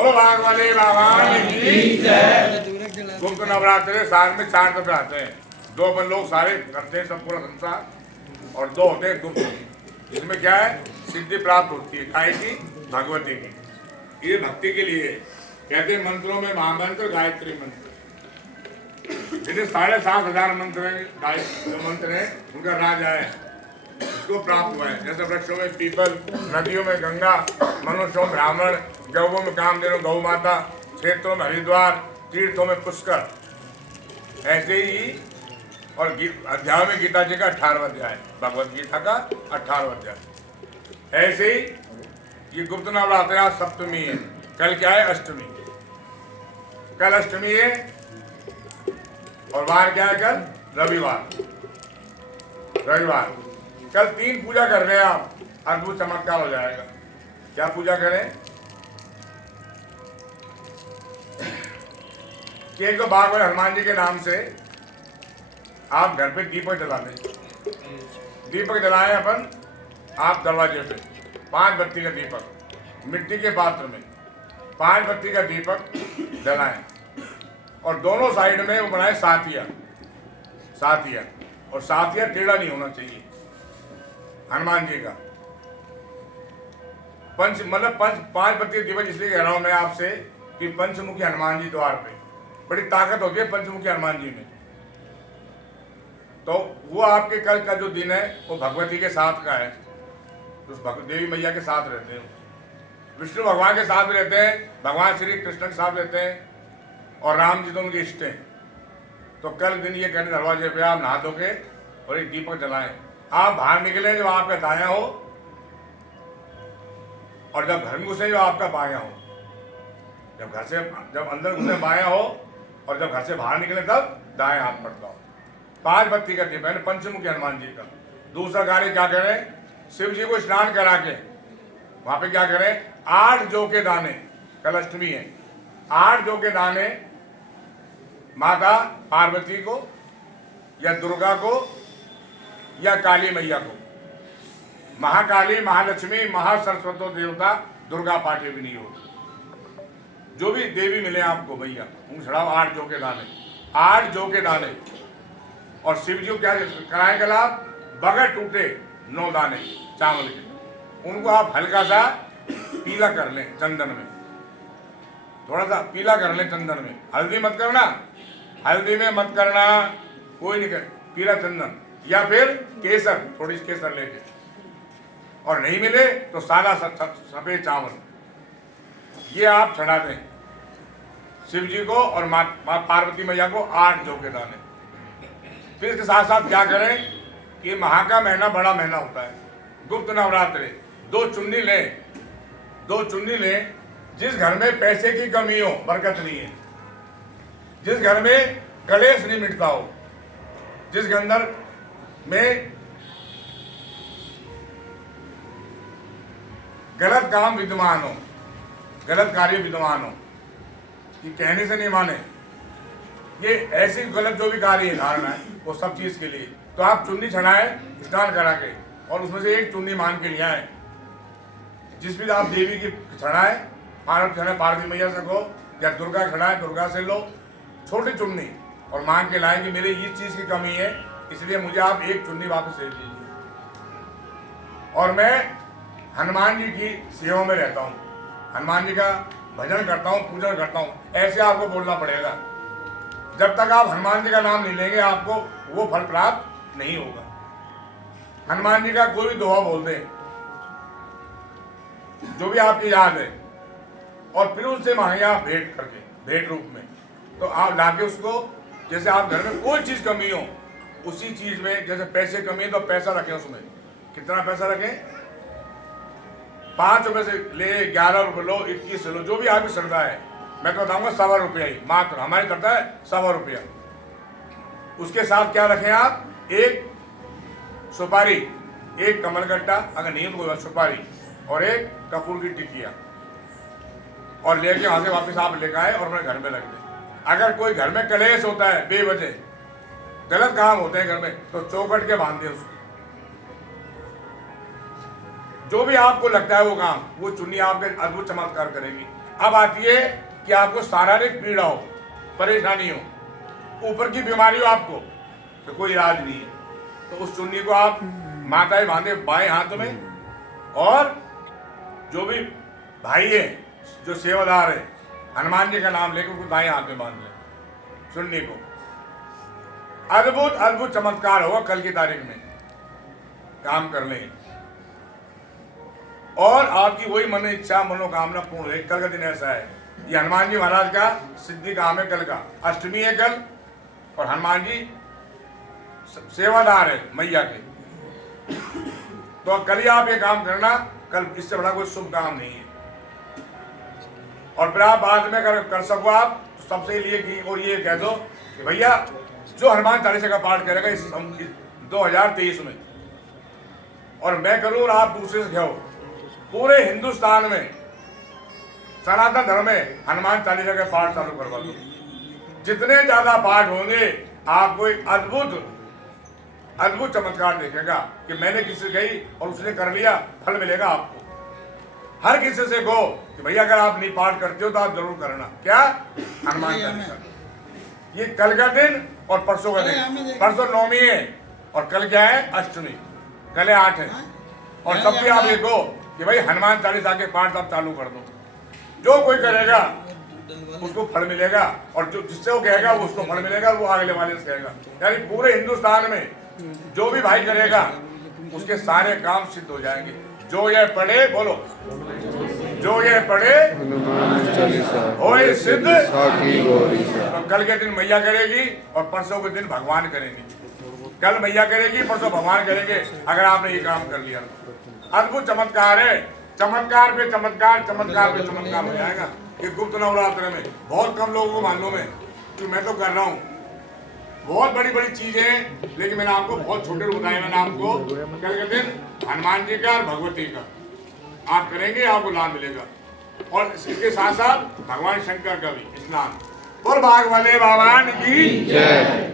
बोलो भागवती भगवान की जय। गुप्त नवरात्रि साल में 4 दफे आते हैं। 2 अपन लोग सारे करते हैं, सब पूरा संसार, और 2 होते हैं गुप्त। इसमें क्या है, सिद्धि प्राप्त होती है काय की, भगवती की। ये भक्ति के लिए कहते हैं मंत्रों में महामंत्र गायत्री मंत्र, जिन्हें 7,500 मंत्र हैं, गायत्री मंत्र है उनका राज है, इसको प्राप्त हुआ है। जैसे वृक्षों में पीपल, नदियों में गंगा, मनुष्यों में ब्राह्मण, गौओं में कामधेनु गौ माता, क्षेत्रों में हरिद्वार, तीर्थों में पुष्कर, ऐसे ही। और अध्याय में गीता जी का 18वां अध्याय, भगवत गीता का 18वां अध्याय। ऐसे ही ये गुप्त नवरात्र आज सप्तमी है, कल क्या है, अष्टमी। कल अष्टमी है और वार क्या है, कल रविवार। रविवार कल 3 पूजा कर रहे हैं आप, अद्भुत चमत्कार हो जाएगा। क्या पूजा करें कि एक तो भागवत हनुमान जी के नाम से आप घर पे दीपक जला दें। दीपक जलाएं अपन आप दरवाजे पे, 5 बत्ती का दीपक, मिट्टी के पात्र में 5 बत्ती का दीपक जलाएं, और दोनों साइड में वो बनाए साथिया। साथिया, और साथिया टेढ़ा नहीं होना चाहिए हनुमान जी का। मतलब 5 बत्ती दीपक इसलिए कह रहा हूं मैं आपसे कि पंचमुखी हनुमान जी द्वार पे बड़ी ताकत होती है पंचमुखी हनुमान जी में। तो वो आपके कल का जो दिन है वो भगवती के साथ का है, तो उस देवी मैया के साथ रहते हैं, विष्णु भगवान के साथ भी रहते हैं, भगवान श्री कृष्ण के साथ रहते हैं, और राम जी तो उनके इष्ट हैं। तो कल दिन ये कहने दरवाजे पे आप नहा धो के और एक दीपक जलाएं। आप बाहर निकले जब आपका दायां हो, और जब घर में घुसे जो आपका बायां हो। जब अंदर घुसे बायां हो, और जब घर से बाहर निकले तब दाएं हाथ पड़ता हो। 5 बत्ती का दीप है पंचमुखी हनुमान जी का। दूसरा कार्य क्या करें, शिव जी को स्नान करा के वहां पे क्या करें, 8 जौ के दाने, कल अष्टमी है, 8 जौ के दाने माता पार्वती को या दुर्गा को या काली मैया को, महाकाली, महालक्ष्मी, महासरस्वती देवता, दुर्गा पाठे भी नहीं हो, जो भी देवी मिले आपको भैया उन चढ़ाओ 8 जौ के दाने, 8 जौ के दाने। और शिव जी को क्या कराए, कल आप बगैर टूटे 9 दाने चावल के, उनको आप हल्का सा पीला कर लें चंदन में, थोड़ा सा पीला कर लें चंदन में। हल्दी मत करना, हल्दी में मत करना, कोई नहीं कर, पीला चंदन या फिर केसर, थोड़ी सी केसर लेके, और नहीं मिले तो सादा सफेद चावल, ये आप चढ़ा दें शिव जी को और माँ पार्वती मैया को 8 जौ के दाने। फिर इसके साथ साथ क्या करें कि माह का महीना बड़ा महीना होता है, गुप्त नवरात्रि। 2 चुन्नी लें, 2 चुन्नी लें। जिस घर में पैसे की कमी हो, बरकत नहीं है, जिस घर में कलेश नहीं मिटता हो, जिस घर अंदर में गलत काम विद्यमान हो, गलत कार्य विद्यमान हो, ये कहने से नहीं माने, ये ऐसी गलत जो भी कार्य है धारणा है वो सब चीज के लिए, तो आप चुन्नी चढ़ाए स्नान करा के, और उसमें से एक चुन्नी मान के लिए आए, जिस भी आप देवी की चढ़ाए, पार्वती मैया से को या दुर्गा चढ़ाए, दुर्गा से लो छोटी चुन्नी, और मांग के लाए कि मेरे इस चीज की कमी है, इसलिए मुझे आप एक चुन्नी वापस दे दीजिए। और मैं हनुमान जी की सेवा में रहता हूँ, हनुमान जी का भजन करता हूँ, पूजन करता हूँ, ऐसे आपको बोलना पड़ेगा। जब तक आप हनुमान जी का नाम नहीं लेंगे आपको वो फल प्राप्त नहीं होगा। हनुमान जी का कोई भी दोहा बोल दे जो भी आपकी याद है, और फिर उससे मांगे आप भेंट करके, भेंट रूप में, तो आप लाके उसको, जैसे आप घर में कोई चीज कमी हो उसी चीज में, जैसे पैसे कमी है तो पैसा रखें, उसमें कितना पैसा रखें, 5 रुपए से ले 11 रुपए लो, 21 लो, जो भी आपकी श्रद्धा है। मैं तो बताऊंगा 1.25 रुपया ही मात्र, हमारी करता है 1.25 रुपया। उसके साथ क्या रखें आप, एक सुपारी, एक कमलगट्टा, अगर नहीं तो सुपारी, और एक कपूर की टिकिया, और लेके वहां से वापस आप लेकर आए और अपने घर में रख दें। अगर कोई घर में कलेश होता है, बेवजह गलत काम होते हैं घर में, तो चौखट के बांध दें उसको। जो भी आपको लगता है वो काम, वो चुन्नी आपके अद्भुत चमत्कार करेगी। अब आती है कि आपको शारीरिक पीड़ा हो, परेशानी हो, ऊपर की बीमारी हो आपको, तो कोई इलाज नहीं है, तो उस चुन्नी को आप माताएं बांधे बाएं हाथ में, और जो भी भाई है जो सेवादार है हनुमान जी का नाम लेकर उनको दाएं हाथ में बांध लें चुन्नी को। अद्भुत अद्भुत चमत्कार होगा कल की तारीख में, काम कर लें और आपकी वही मन इच्छा मनोकामना पूर्ण है। कल का दिन ऐसा है, ये हनुमान जी महाराज का सिद्धि काम है, कल का अष्टमी है कल, और हनुमान जी सेवादार है मैया के, तो कल ही आप ये काम करना, कल इससे बड़ा कोई शुभ काम नहीं है। और फिर आप बाद में अगर कर सको आप तो सबसे लिए कि और ये कह दो कि भैया जो हनुमान चालीसा का पाठ करेगा इस 2023 में, और मैं करूं और आप दूसरे से कहो, पूरे हिंदुस्तान में सनातन धर्म में हनुमान चालीसा का पाठ चालू करवा दो। जितने ज्यादा पाठ होंगे आपको एक अद्भुत चमत्कार देखेगा कि मैंने किसी से कही और उसने कर लिया, फल मिलेगा आपको। हर किसी से कहो कि भैया अगर आप नहीं पाठ करते हो तो आप जरूर करना। क्या? हनुमान चालीसा। ये कल का दिन और परसों का दिन, परसों नौमी है और कल क्या है? अष्टमी, कल है 8 है। और सबके आप ये कहो कि भाई हनुमान चालीसा के पाठ आप चालू कर दो, जो कोई करेगा उसको फल मिलेगा, और जो जिससे वो कहेगा वो उसको फल मिलेगा, वो अगले वाले से कहेगा। यानी पूरे हिंदुस्तान में जो भी भाई करेगा उसके सारे काम सिद्ध हो जाएंगे। जो ये पढ़े, बोलो, जो ये पढ़े होए सिद्ध। तो कल के दिन मैया करेगी और परसों के दिन भगवान करेंगे। कल मैया करेगी, परसों भगवान करेंगे, अगर आपने ये काम कर लिया। अद्भुत चमत्कार है, चमत्कार पे चमत्कार, चमत्कार पे चमत्कार हो जाएगा। ये गुप्त नवरात्र में बहुत कम लोगों को मालूम है कि मैं तो कर रहा हूँ। बहुत बड़ी बड़ी चीजें हैं, लेकिन मैंने आपको बहुत छोटे बताए। मैंने आपको कल के दिन हनुमान जी का और भगवती का आप करेंगे, आपको लाभ मिलेगा। और इसके साथ साथ भगवान शंकर का भी स्नान। और भाग वाले भगवान की जय।